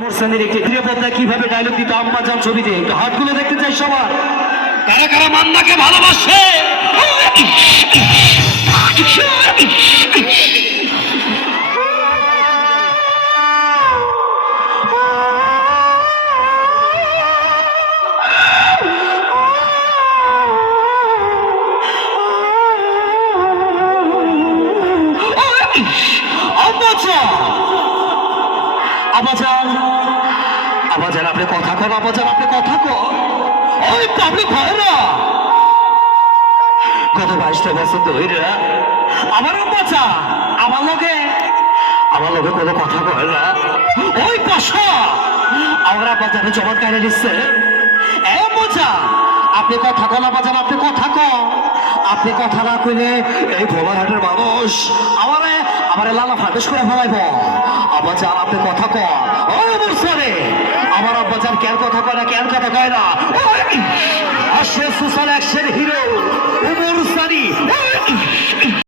মোরসানের একটি নিরাপত্তা কিভাবে ডায়লগ দিত আম্মাজান ছবিতে একটু হাতগুলো দেখতে চাই সবার। কারা কারা মান্নাকে ভালোবাসে? আব্বাজান, আব্বাজান আপনি কথা কন, আব্বাজান আপনি কথা কন। ওই পাবলিক ভাইরা গত 22টা বছর ধরে আমার আব্বাজা আমার লগে কোনো কথা কয় না। ওই পাশা আমার আব্বাজানে জবান কাটে দিচ্ছে। এই আব্বাজা আপনি কথা কন, আব্বাজান আপনি কথা কন। আপনি কথা না কইলে এই ভোলারহাটের মানুষ আমারে লালা ফাটেস করে ফেলাইব। আব্বাজান আপনি কথা কন। ওই মোরসানে আমার আব্বাজান কেন কথা কয় না, কেন কথা কয় না? আসে সুসান